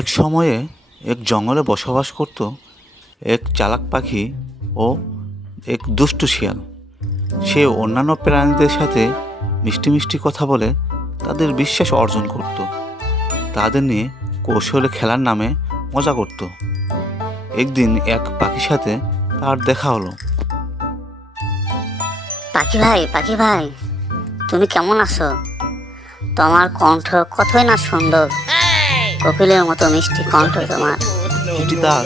এক সময়ে এক জঙ্গলে বসবাস করত এক চালাক পাখি ও এক দুষ্টু শিয়াল। সে অন্যান্য প্রাণীদের সাথে মিষ্টি মিষ্টি কথা বলে তাদের বিশ্বাস অর্জন করত। তাদের নিয়ে কৌশলে খেলার নামে মজা করত। একদিন এক পাখির সাথে তার দেখা হলো। পাখি ভাই, তুমি কেমন আছো? তোমার কণ্ঠ কতই না সুন্দর, কোকিলের মতো মিষ্টি কণ্ঠ তোমার। পাখিটি তার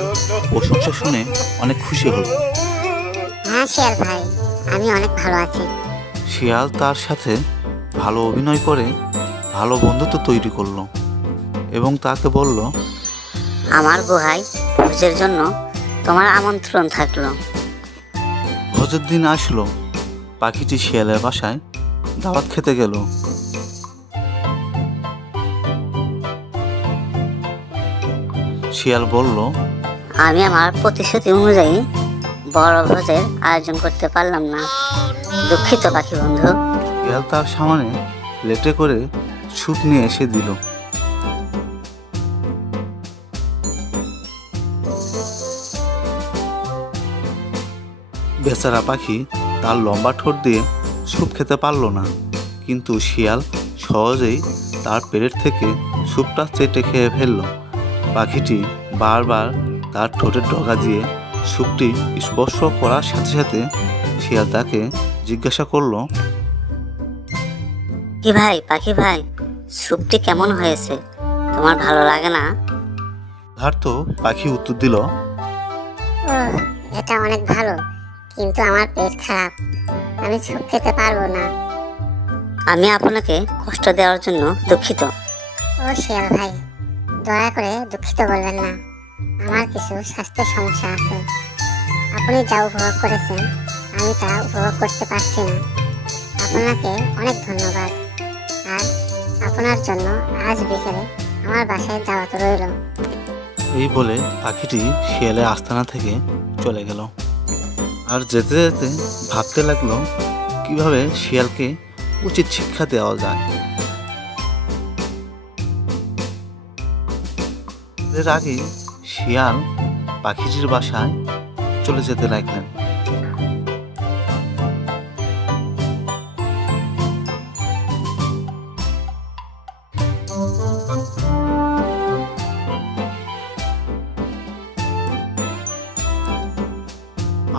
প্রশংসা শুনে অনেক খুশি হলো। হ্যাঁ শিয়াল ভাই, আমি অনেক ভালো আছি। শিয়াল তার সাথে ভালো অভিনয় করে ভালো বন্ধুত্ব তৈরি করলো এবং তাকে বলল, আমার গুহায় ভোজের জন্য তোমার আমন্ত্রণ থাকলো। ভোজের দিন আসলো। পাখিটি শিয়ালের বাসায় দাওয়াত খেতে গেল। শিয়াল বলল, আমি আমার প্রতিশ্রুতি অনুযায়ী বড় ভোজের আয়োজন করতে পারলাম না, দুঃখিত পাখি বন্ধু। শিয়াল তার সামনে প্লেটে করে স্যুপ নিয়ে এসে দিল। বেচারা পাখি তার লম্বা ঠোঁট দিয়ে স্যুপ খেতে পারল না, কিন্তু শিয়াল সহজেই তার পেট থেকে স্যুপটা চেটে খেয়ে ফেলল। পাখিটি বারবার তার ঠোঁটের ডগা দিয়ে স্যুপটি স্পর্শ করার সাথে সাথে শিয়াল তাকে জিজ্ঞাসা করলো, পাখি ভাই, স্যুপটি কেমন হয়েছে? তোমার ভালো লাগে না? তো পাখি উত্তর দিল, ওহ, এটা অনেক ভালো, কিন্তু আমার পেট খারাপ, আমি স্যুপ খেতে পারবো না। আমি আপনাকে কষ্ট দেওয়ার জন্য দুঃখিত। ও শিয়াল ভাই, দয়া করে দুঃখিত বলবেন না, আমার কিছু স্বাস্থ্যের সমস্যা আছে। আপনি যা উপভোগ করেছেন আমি তা উপভোগ করতে পারছি না। আপনাকে অনেক ধন্যবাদ, আর আপনার জন্য আজ বিকেলে আমার বাসায় দাওয়াত রইল। এই বলে পাখিটি শিয়ালের আস্তানা থেকে চলে গেল। আর যেতে যেতে ভাবতে লাগলো কিভাবে শিয়ালকে উচিত শিক্ষা দেওয়া যায়। এর আগে শিয়াল পাখিটির বাসায় চলে যেতে লাগলেন।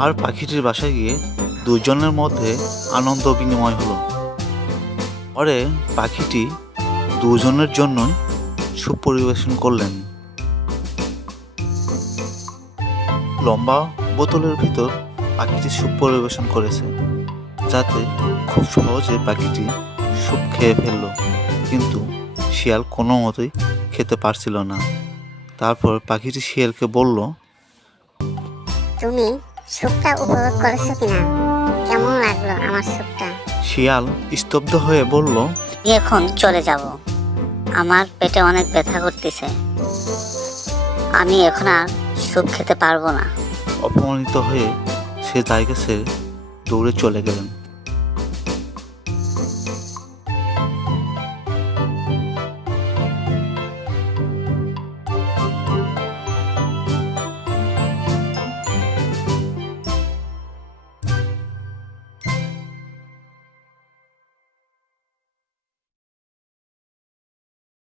আর পাখিটির বাসায় গিয়ে দুজনের মধ্যে আনন্দ বিনিময় হলো। পরে পাখিটি দুজনের জন্যই স্যুপ পরিবেশন করলেন। লম্বা বোতলের ভিতর পাখিটি স্যুপ পরিবেশন করেছে, যাতে খুব সহজে পাখিটি স্যুপ খেয়ে ফেলল, কিন্তু শিয়াল কোনো মতেই খেতে পারছিল না। তারপর পাখিটি শিয়ালকে বলল, তুমি স্যুপটা উপভোগ করেছো কিনা? কেমন লাগলো আমার স্যুপটা? শিয়াল স্তব্ধ হয়ে বলল, আমি এখন চলে যাব, আমার পেটে অনেক ব্যথা করতেছে, আমি এখন আর স্যুপ খেতে পারবো না। অপমানিত হয়ে সে জায়গা ছেড়ে দৌড়ে চলে গেলেন।